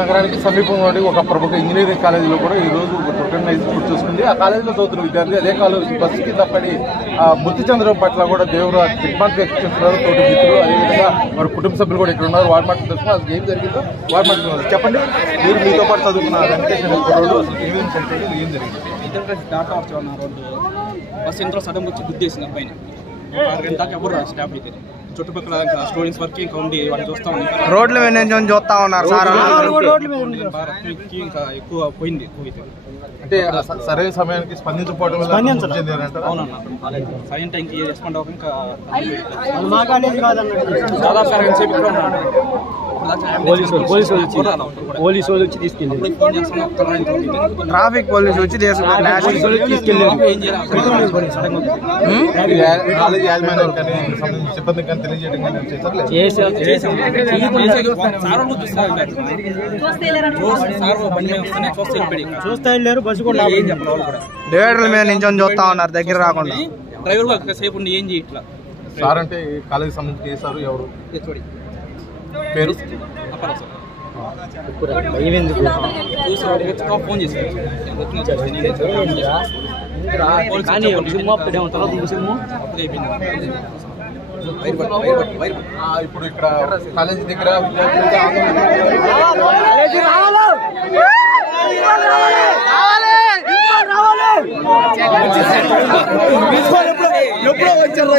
నగరానికి సమీపంలో ఒక ప్రముఖ ఇంజనీరింగ్ కాలేజీలో కూడా ఈరోజు రికగ్నైజ్ చూసుకుంది. ఆ కాలేజీలో చదువుతున్న విద్యార్థి అదే కాలేజీ బస్సు కింద పడి బుద్ధి చంద్రం పట్ల కూడా దేవుడు దిగ్భ్రాంతి వ్యక్తం చేస్తున్నారు. తోటి మిత్రులు అదేవిధంగా వారి కుటుంబ సభ్యులు కూడా ఇక్కడ ఉన్నారు. వారి మాటలు తెలుసుకున్నారు. అసలు ఏం జరిగిందో వారి మాటలు చెప్పండి. మీరు మీతో పాటు చదువుకున్న వెంకటేశ్వర రోడ్డు ఏం జరిగింది? డాటా వచ్చాను రోడ్డు బస్సు ఎంతో సడన్ వచ్చి గుద్దేసింది అబ్బాయిని. 6 గంటల దాకా ఎవరు స్టాప్ అయితే చుట్టుపక్కల చుట్టుపక్కల వరకు ఇంకా ఉండి వాళ్ళు చూస్తా ఉన్నారు. రోడ్ల మీద నుంచి చూస్తా ఉన్నారు సార్. ఇంకా ఎక్కువ పోయింది. అంటే సరైన సమయానికి స్పందించకపోవడం వల్ల అవునన్నా సరైన టైంకి రెస్పాండ్ అవ్వక ఇంకా దాదాపు అరగంట సేపు ఇక్కడ ఉన్నాడు. పోలీసు వాళ్ళు వచ్చి తీసుకెళ్ళి ట్రాఫిక్ పోలీసు వచ్చి సిబ్బంది కానీ తెలియజేయడం చూస్తా వెళ్ళారు. బస్సు కూడా డివైడర్ల మీద నుంచి చూస్తా ఉన్నారు దగ్గర రాకుండా. డ్రైవర్ కూడా సేపు ఉండి ఏం చేయట్లా. సార్ అంటే కాలేజీ సంబంధించి చేశారు. ఎవరు పేరు? ఫోన్ చేశారు. ఇప్పుడు ఇక్కడ కాలేజీ దగ్గర ఎప్పుడో వచ్చారా?